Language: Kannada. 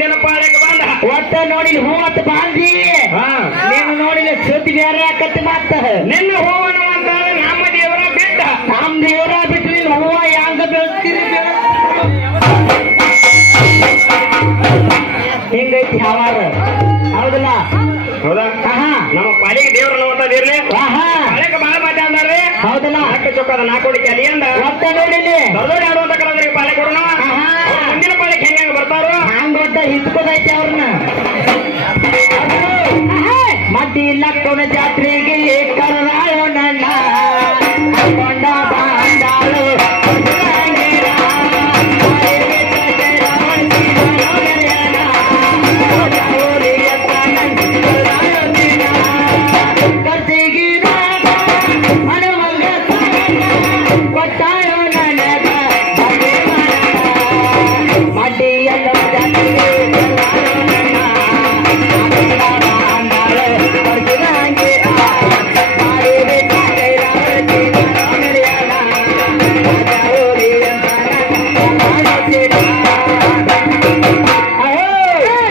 ಮುಂದಿನ ಪಾಳಕ್ಕೆ ಬಂದ ಒಟ್ಟ ನೋಡಿಲಿ ಹೂವತ್ತು ಬಾಂಧಿ ನೀನು ನೋಡಿಲ್ಲ ಶ್ರುತಿ ಬೇರೆ ಆಕತಿ ಮತ್ತ ನಿನ್ನ ಹೂವನ ಅಂತ ನಮ್ಮ ದೇವರ ಬಿಟ್ಟ ನಮ್ ದೇವರ ಬಿಟ್ಟು ನೀನು ಹೂವ ಯಾಂಗ ಬೆಳೆಸ್ತೀರಿ ಹಿಂಗೈತಿ ಹವಾರ ಹೌದಲ್ಲ ಹೌದಾ ನಮ್ಮ ಪಾಲಿಗೆ ದೇವ್ರ ನೋಡ್ತದಿರ್ಲಿ ಪಾಳಕ್ಕೆ ಬಾಳ ಮಾತಾಡ್ದಾರ್ರಿ ಹೌದಲ್ಲ ನಾಲ್ಕು ಚೊಕ್ಕದ ನಾಲ್ಕೋಡಿಕೆ ಅಲ್ಲಿ ಅಂದ ಒಟ್ಟ ನೋಡಿಲಿ ದೊಡ್ಡ ಆಡುವಂತ ಕಲಾವಿದರಿಗೆ ಪಾಳೆ ಕೊಡೋಣ ಮುಂದಿನ ಪಾಳಕ್ಕೆ ಹೆಂಗ ಬರ್ತಾರೋ ಹಂಗ ದೊಡ್ಡ ಹಿತ್ಕೋದೈತಿ ಅವ್ರನ್ನ ಮಡ್ಡಿ ಲಕ್ಕನ ಜಾತ್ರೆಗೆ ಕರದಾಳು ನನ್ನ ಕೊಂಡ ಬಾಂಡಾಳು ಕೊಟ್ಟಾಳು ನನಗ ಮಡ್ಡಿಯಲ್ಲ ಜಾತ್ರೆಗೆ